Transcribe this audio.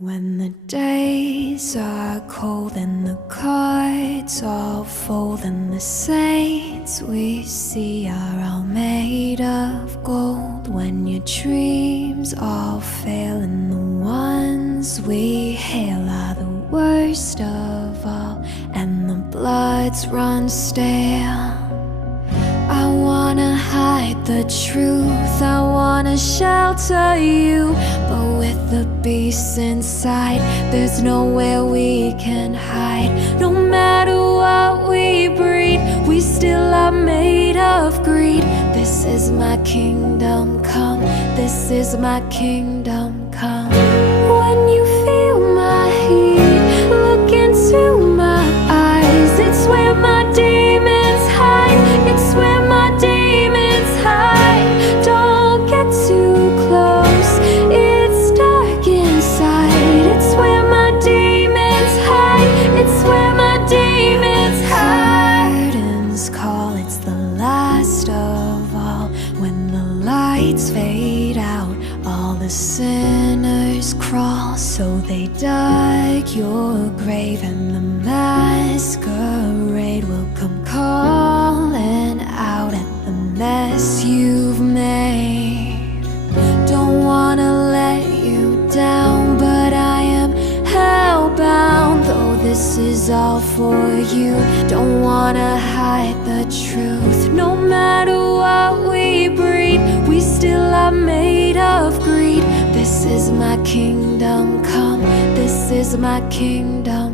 When the days are cold and the cards all fold and the saints we see are all made of gold, when your dreams all fail and the ones we hail are the worst of all and the bloods run stale, I wanna hide the truth, I wanna shelter you, but with the beasts inside, there's nowhere we can hide. No matter what we breed, we still are made of greed. This is my kingdom come, this is my kingdom come. When you feel my heat, look into my eyes, it's where my demons hide, it's where my demons hide. Don't get too close, it's dark inside, it's where my demons hide, it's where my demons hide. Curtains call, it's the last of all. When the lights fade out, all the sinners crawl. So they dug your grave and the masquerade will come calling out at the mess you've made. Don't wanna let you down, but I am hellbound. Though this is all for you, don't wanna hide the truth. No matter what we breed, we still are made of greed. This is my kingdom come, this is my kingdom